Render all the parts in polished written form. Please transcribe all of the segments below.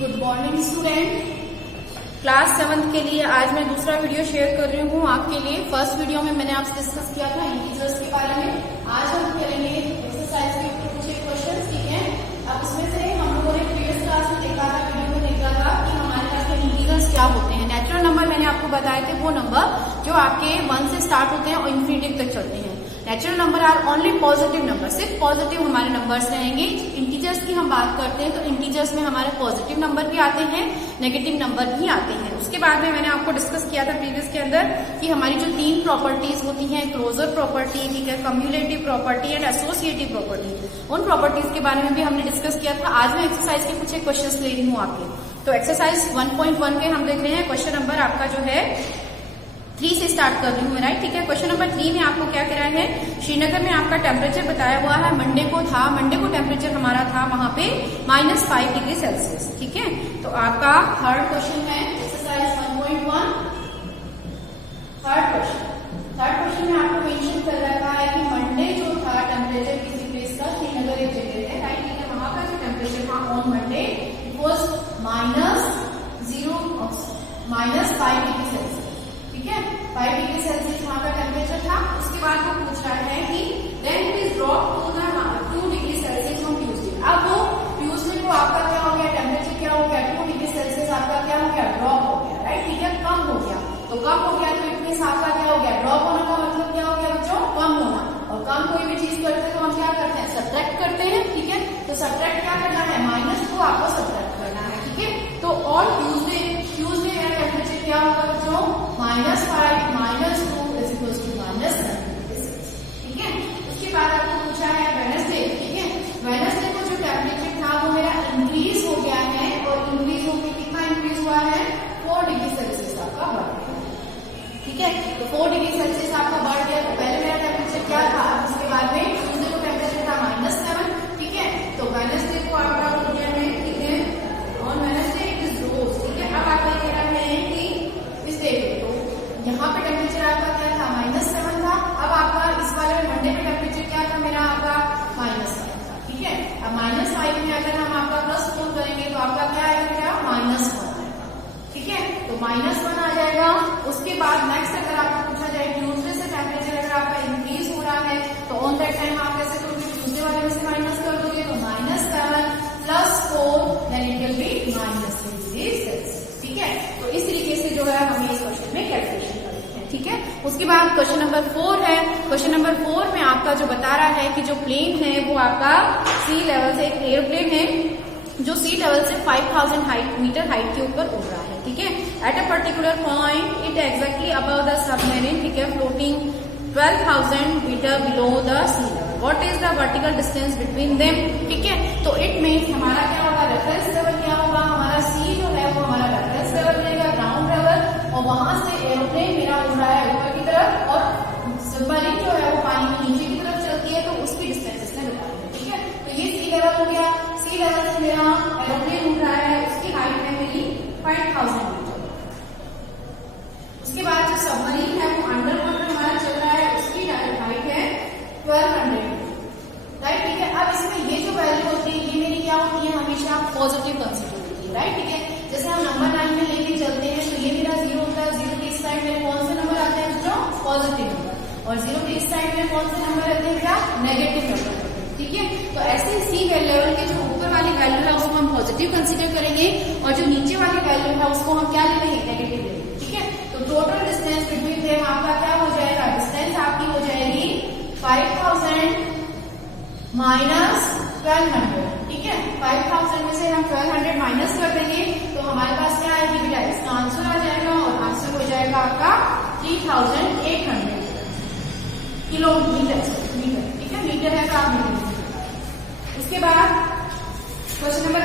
Good morning student. Class 7 के लिए आज मैं दूसरा वीडियो शेयर कर रही हूँ आपके लिए। फर्स्ट वीडियो में मैंने आपसे डिस्कस किया था इंटीजर्स के बारे में। आज हम करेंगे एक्सरसाइज के ऊपर कुछ एक क्वेश्चन, ठीक है। अब इसमें से हम लोगों ने प्रीवियस क्लास में देखा था, वीडियो में देखा था कि हमारे पास में इंटीजर्स क्या होते हैं। नेचुरल नंबर मैंने आपको बताए थे, वो नंबर जो आपके 1 से स्टार्ट होते हैं और इन्फिनिटी तक चलते हैं। Natural number are only positive number, सिर्फ पॉजिटिव हमारे नंबर्स रहेंगे। इंटीजर्स की हम बात करते हैं तो इंटीजर्स में हमारे पॉजिटिव नंबर भी आते हैं, नेगेटिव नंबर भी आते हैं। उसके बाद में मैंने आपको डिस्कस किया था प्रीवियस के अंदर कि हमारी जो 3 प्रॉपर्टीज होती हैं, क्लोजर प्रॉपर्टी, ठीक है, cumulative property and associative property, उन प्रॉपर्टीज के बारे में भी हमने डिस्कस किया था। आज मैं एक्सरसाइज के कुछ एक क्वेश्चन ले रही हूँ आपके। तो एक्सरसाइज 1.1 के हम देख रहे हैं। क्वेश्चन नंबर आपका जो है 3 से स्टार्ट कर रही हूँ मैं, राइट, ठीक है। क्वेश्चन नंबर 3 में आपको क्या करा है, श्रीनगर में आपका टेम्परेचर बताया हुआ है। मंडे को टेम्परेचर हमारा था वहां पे -5 डिग्री सेल्सियस, ठीक है। तो आपका थर्ड क्वेश्चन है एक्सरसाइज 1.1। थर्ड क्वेश्चन में आपको मेंशन कर रखा है कि मंडे जो था टेम्परेचर किसी प्लेस का, श्रीनगर एक जगह है, राइट, ठीक है। वहां का जो टेम्परेचर था on Monday was -5 degree Celsius, ठीक है। 5 डिग्री सेल्सियस वहां का टेम्परेचर था। उसके बाद वो पूछ रहा है कि then it is drop to the 2 degree Celsius on Tuesday. अब वो ट्यूसडे को आपका क्या हो गया, टेम्परेचर क्या हो गया, 2 डिग्री सेल्सियस आपका क्या हो गया, ड्रॉप हो गया, राइट, ठीक है, कम हो गया। तो कम हो गया तो इट मींस आपका क्या हो गया, ड्रॉप होने का मतलब क्या हो गया बच्चों, कम होना। और कम कोई भी चीज करते हैं तो हम क्या करते हैं, सब्ट्रैक्ट करते हैं, ठीक है। तो सब्ट्रैक्ट क्या करना है, माइनस को आपको सब्ट्रैक्ट करना है, ठीक है। तो ऑन ट्यूसडे मेरा टेम्परेचर क्या होगा बच्चों, -5 -2 इज इक्वल टू -7, ठीक है। उसके बाद आपको पूछा है वेडनेसडे, ठीक है। वेडनेसडे को जो टेम्परेचर था वो मेरा इंक्रीज हो गया है, और इंक्रीज होकर कितना इंक्रीज हुआ है, 4 डिग्री सेल्सियस आपका बढ़ गया, ठीक है। तो 4 डिग्री सेल्सियस आपका बढ़ गया। तो पहले मेरा टेम्परेचर क्या था, उसके बाद में ट्यूसडे को टेम्परेचर था -7, ठीक है। तो वेडनेसडे को आपका हो गया है, ठीक है, on Wednesday it is rose, ठीक है। अब आपका कह रहा है कि इस देखिए, तो यहाँ पे टेम्परेचर आपका क्या था, -7 था। अब आपका इस वाले में मंडे में टेम्परेचर क्या था मेरा, आपका -5 था, ठीक है। अब -5 में अगर हम आपका +4 करेंगे तो आपका क्या आएगा, मेरा -1 आएगा, ठीक है। तो -1 आ जाएगा। उसके बाद नेक्स्ट अगर आपको पूछा जाए ट्यूसडे से टेम्परेचर अगर आपका इंक्रीज हो रहा है तो ऑन दैट टाइम आप कैसे करोगे, ट्यूसडे वाले में से माइनस कर दोगे, तो -7 + 4 then it will be -6 degree Celsius, ठीक है। तो इस तरीके से जो है हम इस क्वेश्चन में कैलकुलेशन करते हैं, ठीक है। उसके बाद क्वेश्चन नंबर 4 है। क्वेश्चन नंबर 4 में आपका जो बता रहा है कि जो प्लेन है वो आपका सी लेवल से, एक एयरप्लेन है जो सी लेवल से 5000 मीटर हाइट के ऊपर उड़ रहा है, ठीक है। At a particular point it exactly above the submarine, ठीक है, floating 12,000 metre below the sea level. What is the vertical distance between them, ठीक है। तो इट मीन्स हमारा क्या होगा, रेफरेंस लेवल क्या होगा, हमारा सी जो है वो हमारा रेफरेंस लेवल रहेगा, ग्राउंड लेवल, और वहां से एरोप्लेन मेरा उड़ रहा है ऊपर की तरफ, और सबमरीन जो है वो पानी के नीचे की तरफ चलती है, तो उसकी डिस्टेंस इसने बताई है, ठीक है। तो ये सी लेवल हो गया। सी लेवल से मेरा एरोप्लेन उड़ रहा है, उसकी हाइट है मेरी 5000 मीटर। उसके बाद जो सबमरीन है वो अंडर वाटर हमारा चल रहा है, उसकी हाइट है 1200 मीटर, राइट, ठीक है। अब इसमें ये जो वैल्यू होती है ये मेरी क्या होती है, हमेशा पॉजिटिव कंसीडर होती है, राइट, ठीक है। जैसे हम नंबर 9 में लेके चलते हैं तो ये मेरा 0 होता है, 0 के इस साइड में कौन से नंबर आते हैं बच्चों, पॉजिटिव नंबर, और 0 के इस साइड में कौन से नंबर रहते हैं बेटा, नेगेटिव नंबर, ठीक है। तो ऐसे सी लेवल के जो ऊपर वाली वैल्यू है उसको हम पॉजिटिव कंसीडर करेंगे, और जो नीचे वाली वैल्यू है उसको हम क्या ले लेंगे, नेगेटिव लेंगे, ठीक है। तो टोटल डिस्टेंस बिटवीन देम आपका क्या हो जाएगा, डिस्टेंस आपकी हो जाएगी 5000 - 1200, ठीक है। 5000 में से हम 1200 माइनस कर देंगे तो हमारे पास क्या आएगी बेटा, इसका आंसर आ जाएगा, और आंसर हो जाएगा आपका 3800 किलोमीटर, ठीक है। मीटर है तो आप मीटर। उसके बाद क्वेश्चन नंबर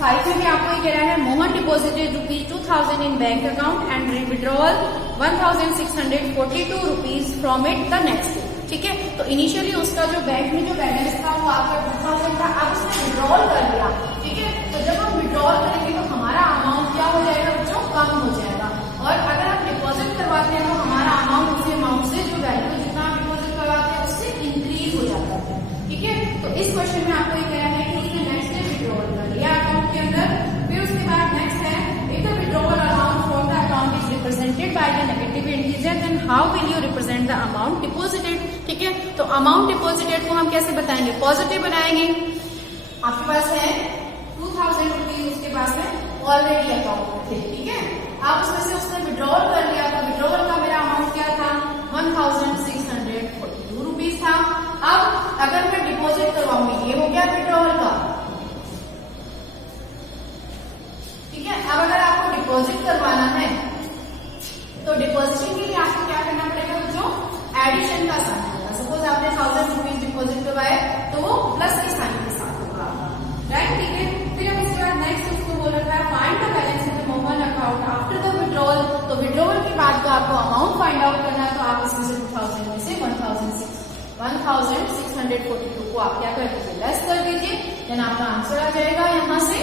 5 में भी आपको ये कह रहा है, Mohan deposited ₹2000 in bank account and withdrawal 1642 rupees from it the next day, ठीक है। तो इनिशियली उसका जो बैंक में जो बैलेंस था वो आपका 2000 था, अब उसने विड्रॉल कर लिया, ठीक है। तो जब हम विड्रॉल करेंगे तो हमारा अमाउंट क्या हो जाएगा बच्चों, कम हो जाएगा, और अगर आप डिपॉजिट करवाते हैं तो हमारा अमाउंट उसी अमाउंट से, जो वैल्यू जितना आप डिपॉजिट करवाते हैं उससे इंक्रीज हो जाता है, ठीक है। तो इस क्वेश्चन में आपको ये कह रहा है कि उसने नेक्स्ट डे विड्रॉल कर लिया अकाउंट के अंदर, फिर integer then how will you represent the amount deposited. ठीक है, तो अमाउंट डिपॉजिटेड को हम कैसे बताएंगे, पॉजिटिव बनाएंगे। आपके पास है 2000 रुपीज, उसके पास में ऑलरेडी अकाउंट में थे। ठीक है, आप उसमें से उसने विड्रॉल कर लिया, तो विड्रॉल का मेरा अमाउंट क्या था, 1642 रुपीज था। अब अगर मैं डिपॉजिट करवाऊंगी, ये हो गया विड्रॉल का। ठीक है, अब अगर आपको डिपॉजिट करवाना है तो डिपॉजिशन के लिए आपको क्या करना पड़ेगा बच्चों, एडिशन का साइन होगा। सपोज आपने 1000 रुपीज डिपॉजिट करवाए तो वो प्लस के साइन के साथ होगा, राइट। ठीक है, फिर अब उसके बाद नेक्स्ट उसको बोल रखा है find the balance in the mobile account after the withdrawal. तो विड्रॉल के बाद का आपको अमाउंट फाइंड आउट करना है, तो आप इसमें से 2000 में से 1642 को आप क्या कर दीजिए, लेस कर दीजिए, देन आपका आंसर आ जाएगा यहां से।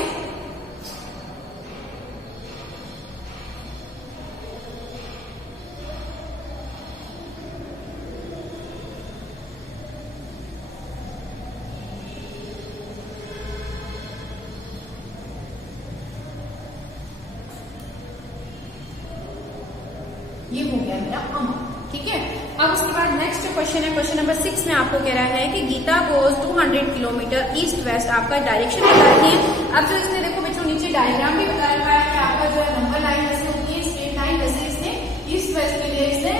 ये हो गया मेरा अमाउंट। ठीक है, अब उसके बाद नेक्स्ट क्वेश्चन है, क्वेश्चन नंबर 6 में आपको कह रहा है कि Gita goes 200 kilometre east west, आपका डायरेक्शन बता रही है। अब जो इसने देखो बच्चों नीचे डायग्राम भी बता रखा है कि आपका जो है नंबर लाइन जैसे होती है स्ट्रेट लाइन, वैसे इसने ईस्ट वेस्ट के लिए इसने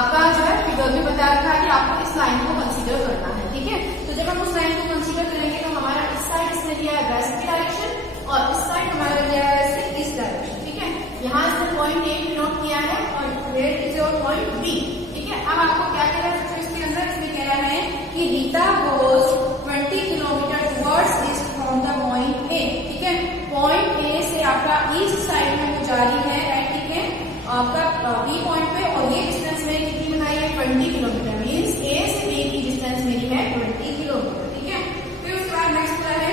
आपका जो है फिगर भी बता रखा है कि आपको इस लाइन को कंसीडर करना है। ठीक है, तो जब हम उस लाइन को कंसीडर करेंगे तो हमारा इस साइड इसने लिया है वेस्ट की डायरेक्शन और इस साइड हमारा लिया है ईस्ट डायरेक्शन। ठीक है, यहाँ इसने पॉइंट ए नोट किया है और where is your point B. ठीक है, अब आपको क्या कह रहा है इसके अंदर, इसमें कह रहा है कि Rita goes 20 kilometre towards east from the point A. ठीक है, पॉइंट ए से आपका ईस्ट साइड में वो जा रही है, राइट। ठीक है, आपका बी पॉइंट पे, और ये डिस्टेंस मेरी कितनी बनाई है, 20 किलोमीटर, मीन्स ए से बी की डिस्टेंस मेरी है 20 किलोमीटर। ठीक है, फिर उसके बाद नेक्स्ट क्या है,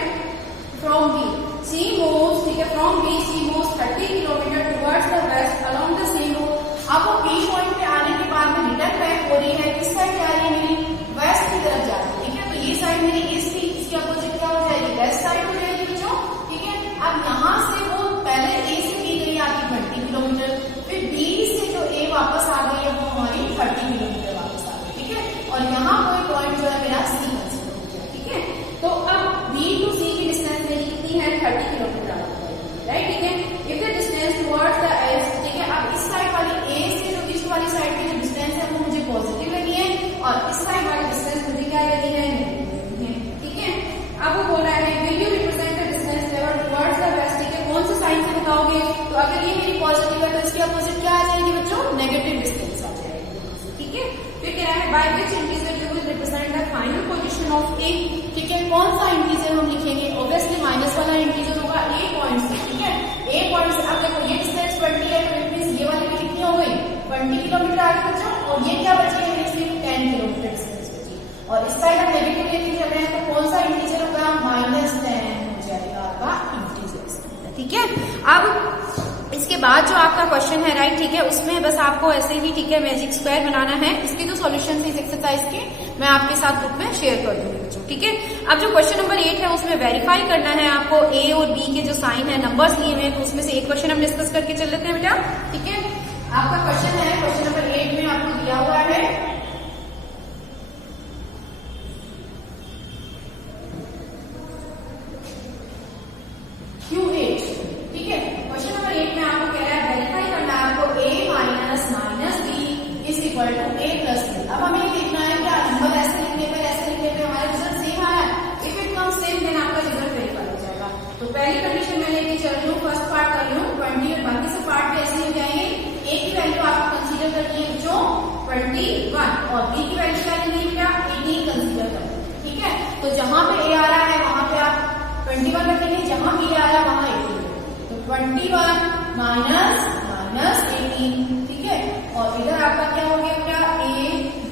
फ्रॉम बी सी मूव्स। ठीक है, from B C moves 30 kilometre towards the west along the same route. अब वो बी पॉइंट पे आने के बाद में रिटर्न बैक हो रही है, किस साइड जा रही है, मेरी वेस्ट की तरफ जा रही है। ठीक है, तो ये साइड मेरी ईस्ट थी, इसकी अपोजिट क्या हो जाएगी, वेस्ट साइड हो जाएगी बच्चों। ठीक है, अब यहाँ से वो पहले ए से बी गई आपकी 20 किलोमीटर, फिर बी से जो ए वापस आ गई है वो हमारी 30 किलोमीटर वापस आ गई। ठीक है, और यहाँ कोई पॉइंट जो है मेरा सी कंसीडर हो गया। ठीक है, तो अब बी टू सी की डिस्टेंस मेरी कितनी है, 30 किलोमीटर, राइट। ठीक है, if the distance towards the edge. ठीक है, अब इस साइड वाली ए से जो ईस्ट वाली साइड की जो डिस्टेंस है वो मुझे पॉजिटिव लगी है और इस साइड वाली डिस्टेंस मुझे क्या लगी है, नेगेटिव लगी है। ठीक है, अब वो बोल रहा है will you represent the distance level towards the west. ठीक है, कौन से साइन से बताओगे, तो अगर ये मेरी पॉजिटिव है तो इसकी अपोजिट क्या आ जाएगी बच्चों, नेगेटिव डिस्टेंस आ जाएगी। ठीक है, फिर क्या है, by which integer you will represent the final position of a. ठीक है, कौन सा इंटीजर हम लिखेंगे, ऑब्वियसली माइनस वाला इंटीजर होगा ए पॉइंट से। ठीक है, ए पॉइंट से, अब देखो ये डिस्टेंस 20 है, तो इट मींस ये वाली भी कितनी हो गई, 20 किलोमीटर आगे बच्चों, और ये क्या बची है, मेरी सिर्फ 10 किलोमीटर डिस्टेंस बची। और इस साइड हम नेगेटिव लेके चल रहे हैं, तो कौन सा इंटीजर होगा, -10 हो जाएगा आपका इंटीजर। ठीक है, अब इसके बाद जो आपका क्वेश्चन है, राइट। ठीक है, उसमें बस आपको ऐसे ही, ठीक है, मैजिक स्क्वायर बनाना है। इसके जो सॉल्यूशन है इस एक्सरसाइज के मैं आपके साथ ग्रुप में शेयर कर दूंगी बच्चों। ठीक है, अब जो क्वेश्चन नंबर 8 है उसमें वेरीफाई करना है आपको ए और बी के जो साइन है, नंबर्स लिए हुए, तो उसमें से एक क्वेश्चन हम डिस्कस करके चल लेते हैं बेटा। ठीक है, आपका क्वेश्चन है, क्वेश्चन नंबर 8 में आपको दिया हुआ है Q8। ठीक है, क्वेश्चन नंबर 8 में आपको कह रहा है वेरीफाई करना है आपको a minus b is equal to a plus b। अब हमें ये देखना है क्या नंबर ऐसे लिखने पे हमारा रिजल्ट सेम आया, if it comes same then आपका रिजल्ट वेरीफाई हो जाएगा। तो पहली कंडीशन मैं लेके चल रही हूँ, फर्स्ट पार्ट कर रही हूँ 20 और बाकी से पार्ट भी ऐसे हो जाएंगे। a की वैल्यू आपको कंसीडर करनी है जो 21 और b की वैल्यू क्या लेनी है क्या, 18 कंसीडर करनी है। ठीक है, तो जहां पे a आ रहा है वहां पे आप 21 रखेंगे, जहां b आ रहा है वहां 18। तो 21 माइनस 18। ठीक है, और इधर आपका क्या हो गया बेटा, a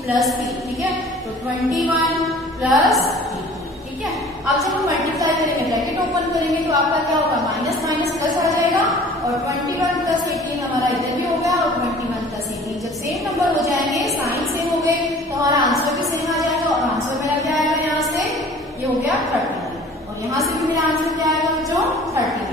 प्लस b। ठीक है, तो 21 प्लस 18। ठीक है, अब जब हम मल्टीप्लाई करेंगे, ब्रैकेट ओपन करेंगे, तो आपका क्या होगा, माइनस माइनस प्लस आ जाएगा, और 21 प्लस 18 हमारा इधर भी हो गया, और 21 प्लस 18 जब सेम नंबर हो जाएंगे, साइन सेम हो गए, तो हमारा आंसर भी सेम आ जाएगा। और आंसर मेरा क्या आएगा, यहाँ से ये हो गया 30, और यहाँ से भी मेरा आंसर क्या आएगा बच्चों, 30।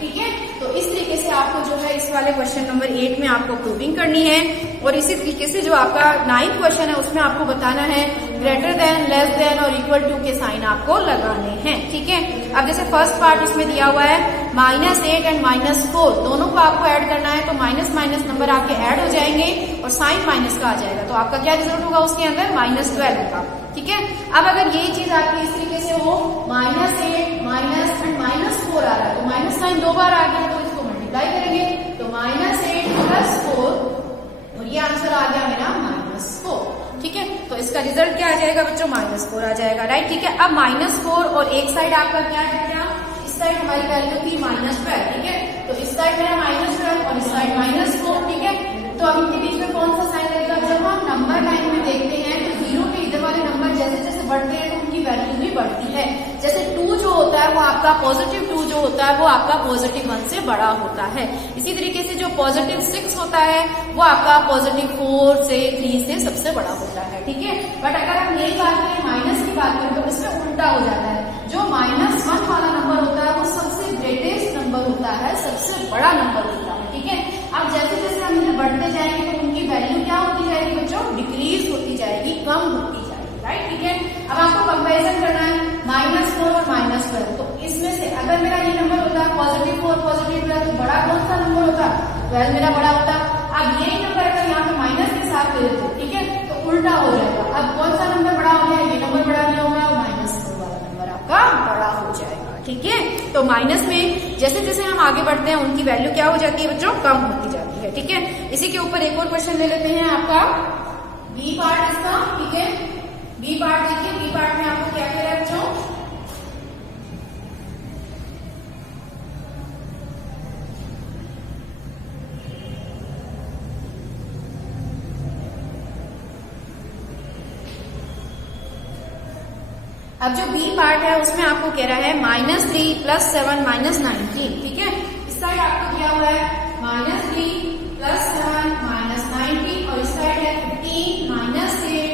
ठीक है, तो इस तरीके से आपको जो है है इस वाले क्वेश्चन नंबर 8 में आपको प्रूविंग करनी है। और इसी तरीके से जो आपका 9th क्वेश्चन है उसमें आपको बताना है ग्रेटर देन, लेस देन और इक्वल टू के साइन आपको लगाने हैं। ठीक है, अब जैसे फर्स्ट पार्ट उसमें दिया हुआ है -8 एंड -4 दोनों को आपको ऐड करना है, तो माइनस माइनस नंबर आपके ऐड हो जाएंगे और साइन माइनस का आ जाएगा, तो आपका क्या रिजल्ट होगा उसके अंदर -12 होगा। ठीक है, अब अगर ये चीज आपकी इस तरीके से हो -8 माइनस एंड -4 आ रहा है, तो माइनस साइन 2 बार आ गया, तो इसको मल्टीप्लाई करेंगे तो -8 + 4 और ये आंसर आ गया मेरा -4। ठीक है, तो इसका रिजल्ट क्या आ जाएगा बच्चों, -4 आ जाएगा। राइट, ठीक है, अब -4 और एक साइड आपका क्या है, क्या इस साइड हमारी वैल्यू थी -12। ठीक है, तो इस साइड मेरा -12 और इस साइड -4। ठीक है, तो अब इनके बीच में कौन सा साइन लगेगा, जब हम नंबर लाइन में देखते हैं तो 0 के इधर वाले नंबर जैसे जैसे बढ़ते हैं तो उनकी वैल्यू भी बढ़ती है। जैसे 2 जो होता है वो आपका +2 जो होता है वो आपका +1 से बड़ा होता है। इसी तरीके से जो +6 होता है वो आपका +4 से 3 से सबसे बड़ा होता है। ठीक है, बट अगर हम यही बात करें माइनस की बात करें तो इसमें उल्टा हो जाता है। जो -1 वाला नंबर होता है वो सबसे ग्रेटेस्ट नंबर होता है, सबसे बड़ा नंबर होता है। ठीक है, अब जैसे जैसे हम इधर बढ़ते जाएंगे तो उनकी वैल्यू क्या होती जाएगी बच्चों, डिक्रीज होती जाएगी, कम होती जाएगी। राइट, ठीक है, अब आपको कंपैरिजन करना है -4 और -12, तो इसमें से अगर मेरा ये नंबर होता है +4 +12 तो बड़ा कौन सा नंबर होता, 12 मेरा बड़ा होता। अब यही नंबर अगर यहाँ पे माइनस के साथ ले लेते, ठीक है, तो उल्टा हो जाएगा। अब कौन सा नंबर बड़ा हो गया, ये नंबर बड़ा नहीं होगा, -4 वाला नंबर आपका बड़ा हो जाएगा। ठीक है, तो माइनस में जैसे जैसे हम आगे बढ़ते हैं उनकी वैल्यू क्या हो जाती है बच्चों, कम होती जाती है। ठीक है, इसी के ऊपर एक और क्वेश्चन ले लेते हैं आपका बी पार्ट इसका। ठीक है, बी पार्ट देखिए, बी पार्ट में आपको क्या कह रहा है बच्चों, अब जो बी पार्ट है उसमें आपको कह रहा है -3 + 7 -19। ठीक है, इस साइड आपको दिया हुआ है -3 + 7 -19 और इस साइड है 15 -8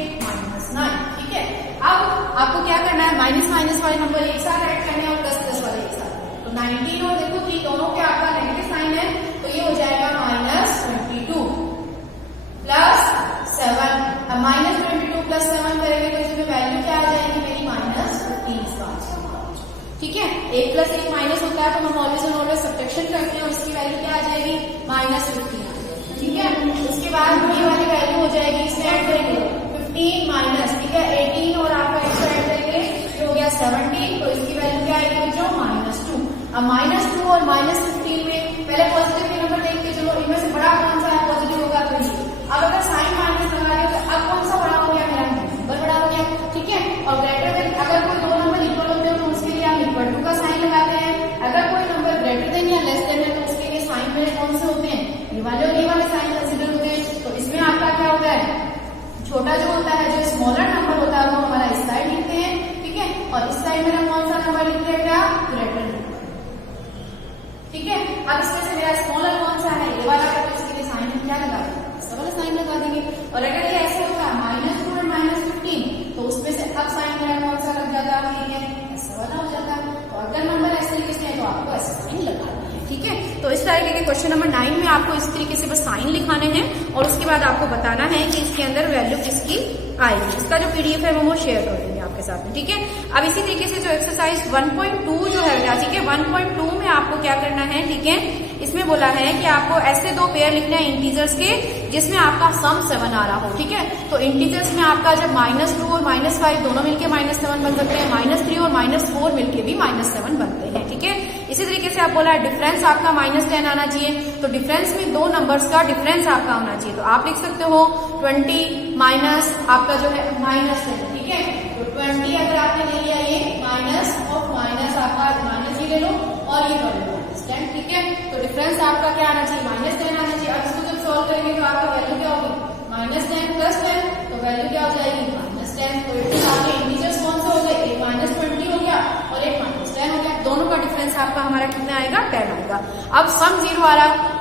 -9। ठीक है, अब आपको क्या करना है, माइनस माइनस वाले नंबर एक साथ ऐड करने हैं और प्लस प्लस वाले एक साथ। तो 19 और देखो 3 दोनों के आपका नेगेटिव साइन है, तो ये हो जाएगा -22 + 7। अब -22 + 7 करेंगे तो इसमें वैल्यू क्या आ जाएगी मेरी, -15। ठीक है, 1 + 1 माइनस होता है तो हम ऑलवेज एंड ऑलवेज सब्ट्रैक्शन करते हैं और इसकी वैल्यू क्या आ जाएगी, -15। ठीक है, उसके बाद ये वाली वैल्यू हो जाएगी, इसमें ऐड करेंगे 15 माइनस, ठीक है, 18 और आपका इसको ऐड करेंगे, ये हो गया 17, तो इसकी वैल्यू क्या आएगी बच्चों, -2। अब -2 और -15 में पहले पॉजिटिव के नंबर देखते चलो, इनमें से बड़ा कौन सा है, पॉजिटिव होगा तो ये। अब अगर साइन माइनस लगा रहे हो तो अब कौन सा बड़ा हो गया, मेरा नंबर बड़ा हो गया। ठीक है, और ग्रेटर देन, अगर कोई दो नंबर इक्वल होते हैं तो उसके लिए हम =2 का साइन लगाते हैं। अगर कोई नंबर ग्रेटर देन या लेस देन है तो उसके लिए साइन मेरे कौन से होते हैं, ये वाले और ये वाले साइन कंसिडर होते हैं। तो इसमें आपका क्या होता है, छोटा जो होता है, जो स्मॉलर नंबर होता है वो हमारा इस साइड लिखते हैं। ठीक है, और इस साइड मेरा कौन सा नंबर लिखते हैं, क्या, ग्रेटर नंबर। ठीक है, अब इसमें से मेरा स्मॉलर कौन सा है, ये वाला, तो इसके लिए साइन क्या लगा देंगे, साइन लगा देंगे। और अगर ये ऐसे होता -2 और -15 तो उसमें से अब साइन मेरा कौन सा लग जाता है, ठीक है, ऐसा वाला हो जाता है। तो अगर नंबर ऐसे तरीके से है तो आपको ऐसा साइन लगाना है। ठीक है, तो इस तरीके के क्वेश्चन नंबर 9 में आपको इस तरीके से बस साइन लिखाने हैं और उसके बाद आपको बताना है कि इसके अंदर वैल्यू किसकी आएगी। इसका जो PDF है वो शेयर कर देंगे आपके साथ में। ठीक है, अब इसी तरीके से जो एक्सरसाइज 1.2 जो है, ठीक है, 1.2 में आपको क्या करना है, ठीक है, इसमें बोला है कि आपको ऐसे 2 पेयर लिखना है इंटीजर्स के जिसमें आपका सम 7 आ रहा हो। ठीक है, तो इंटीजर्स में आपका जब -2 और -5 दोनों मिलके -7 बन सकते हैं, -3 और -4 मिलके भी -7 बनते हैं। ठीक है, इसी तरीके से आप बोला है डिफरेंस आपका -10 आना चाहिए, तो डिफरेंस में 2 नंबर्स का डिफरेंस आपका होना चाहिए। तो आप लिख सकते हो 20 माइनस आपका जो है -10। ठीक है, तो 20 अगर आपने ले लिया ये माइनस ऑफ माइनस, आपका माइनस ही ले लो और ये कर लो -10। ठीक है, तो डिफरेंस आपका क्या आना चाहिए, -10 आना चाहिए। अब इसको जब सॉल्व करेंगे तो आपका वैल्यू क्या होगी, -10 + 10, तो वैल्यू क्या हो जाएगी, -10। तो इसके आपके इंटीजर्स कौन से हो गए, एक -20 हो गया और एक -10 हो गया। दोनों का डिफरेंस आपका हमारा कितना आएगा, 10 आएगा। अब सम 0 आ रहा है,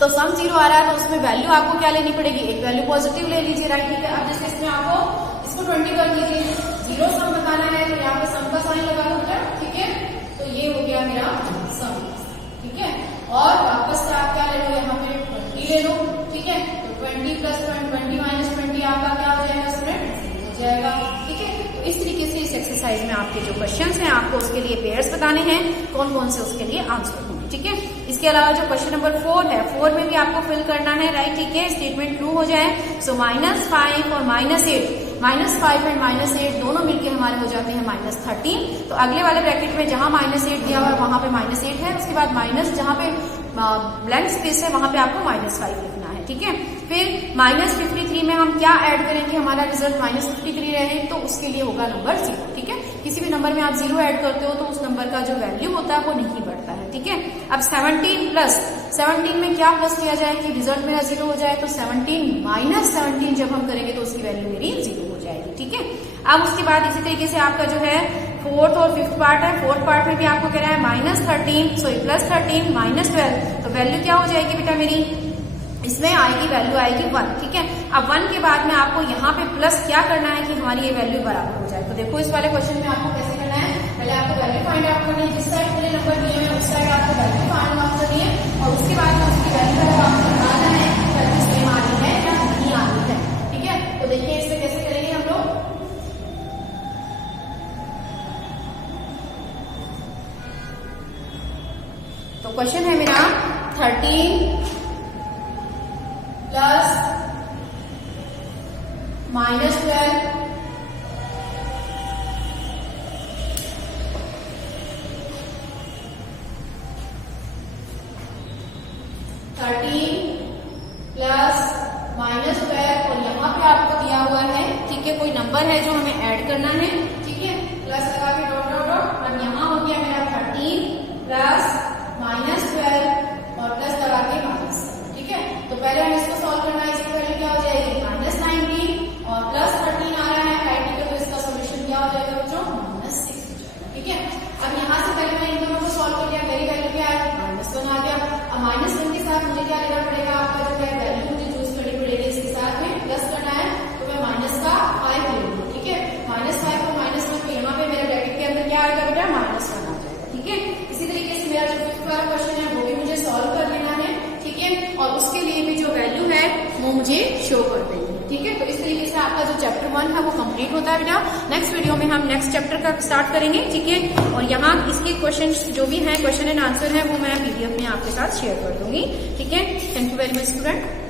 तो सम 0 आ रहा है तो उसमें वैल्यू आपको क्या लेनी पड़ेगी, एक वैल्यू पॉजिटिव ले लीजिए। राइट, ठीक है, अब जैसे इसमें आपको इसको 20 कर लीजिए, 0 सम बताना है तो यहाँ पे सम का साइन लगा दो। ठीक है, तो ये हो गया मेरा सम। ठीक है, और वापस से आप क्या ले लो, 20 ले लो, ठीक है। तो 20 प्लस 20 माइनस 20 आपका क्या हो जाएगा स्टूडेंट, हो जाएगा, ठीक है। तो इस तरीके से इस एक्सरसाइज में आपके जो क्वेश्चंस हैं आपको उसके लिए पेयर्स बताने हैं, कौन कौन से उसके लिए आंसर होंगे, ठीक है। इसके अलावा जो क्वेश्चन नंबर 4 है, 4 में भी आपको फिल करना है, राइट, ठीक है। स्टेटमेंट ट्रू हो जाए सो -5 और -8, -5 एंड -8 दोनों मिलके हमारे हो जाते हैं -13। तो अगले वाले ब्रैकेट में जहां -8 दिया हुआ है वहां पे -8 है, उसके बाद माइनस जहां पे ब्लैंक स्पेस है वहां पे आपको -5 लिखना है, ठीक है। फिर -53 में हम क्या ऐड करेंगे, हमारा रिजल्ट -53 रहे तो उसके लिए होगा नंबर 0, ठीक है। किसी भी नंबर में आप 0 ऐड करते हो तो उस नंबर का जो वैल्यू होता है वो नहीं बढ़ता है, ठीक है। अब 17 में क्या प्लस किया जाए कि रिजल्ट मेरा 0 हो जाए, तो 17 - 17 जब हम करेंगे तो उसकी वैल्यू मेरी 0 हो जाएगी, ठीक है। अब उसके बाद इसी तरीके से आपका जो है 4th और 5th पार्ट है, 4th पार्ट में भी आपको कह रहा है -13 +13 -12, तो वैल्यू क्या हो जाएगी बेटा मेरी, इसमें आएगी वैल्यू आएगी 1, ठीक है। अब 1 के बाद में आपको यहाँ पे प्लस क्या करना है कि हमारी ये वैल्यू बराबर हो जाए। तो देखो इस वाले क्वेश्चन में आपको कैसे करना है, पहले आपको वैल्यू फाइंड आउट करनी है, जिस साइड पूरे नंबर दिए हुए उस साइड आपको वैल्यू फाइंड आउट करनी है, और उसके बाद में उसकी वैल्यू आपको बताना है कि वैल्यू सेम आ रही है या नहीं आ रही है, ठीक है। तो देखिए इसमें कैसे करेंगे हम लोग। तो क्वेश्चन है मेरा 13 प्लस -12 13 प्लस -12 और यहाँ पे आपको दिया हुआ है, ठीक है, कोई नंबर है जो हमें ऐड करना है, ठीक है। प्लस लगा के डॉट डॉट डॉट, अब यहाँ हो गया मेरा 13 प्लस -12 और प्लस लगा के माइनस, ठीक है। तो पहले हम इसको सॉल्व करना है, इसकी वैल्यू क्या हो जाएगी -19 और प्लस 13 आ रहा है, राइट, ठीक है। तो इसका सोल्यूशन क्या हो जाएगा बच्चों, -6 हो जाएगा, ठीक है। अब यहाँ से पहले मैंने इन दोनों को सॉल्व कर लिया, मेरी वैल्यू क्या है -1 आ गया। अब -1 के साथ मुझे क्या लेना पड़ेगा, आपका जो है वैल्यू मुझे चूज करनी पड़ेगी, इसके साथ में प्लस करना है, तो मैं -5 ले लूंगी, ठीक है। -5 और -1 तो यहाँ पे मेरे ब्रैकेट के अंदर क्या आएगा बेटा, -1 आ जाएगा, ठीक है। इसी तरीके से मेरा जो 5th वाला क्वेश्चन है वो भी मुझे सॉल्व कर लेना है, ठीक है, और उसके लिए भी जो वैल्यू है वो मुझे शो कर देंगे, ठीक है। तो इस तरीके से आपका जो चैप्टर 1 है वो कंप्लीट होता है बेटा। नेक्स्ट वीडियो में हम नेक्स्ट चैप्टर का स्टार्ट करेंगे, ठीक है। और यहाँ इसके क्वेश्चन जो भी हैं, क्वेश्चन एंड आंसर है, वो मैं PDF में आपके साथ शेयर कर दूंगी, ठीक है। Thank you very much student.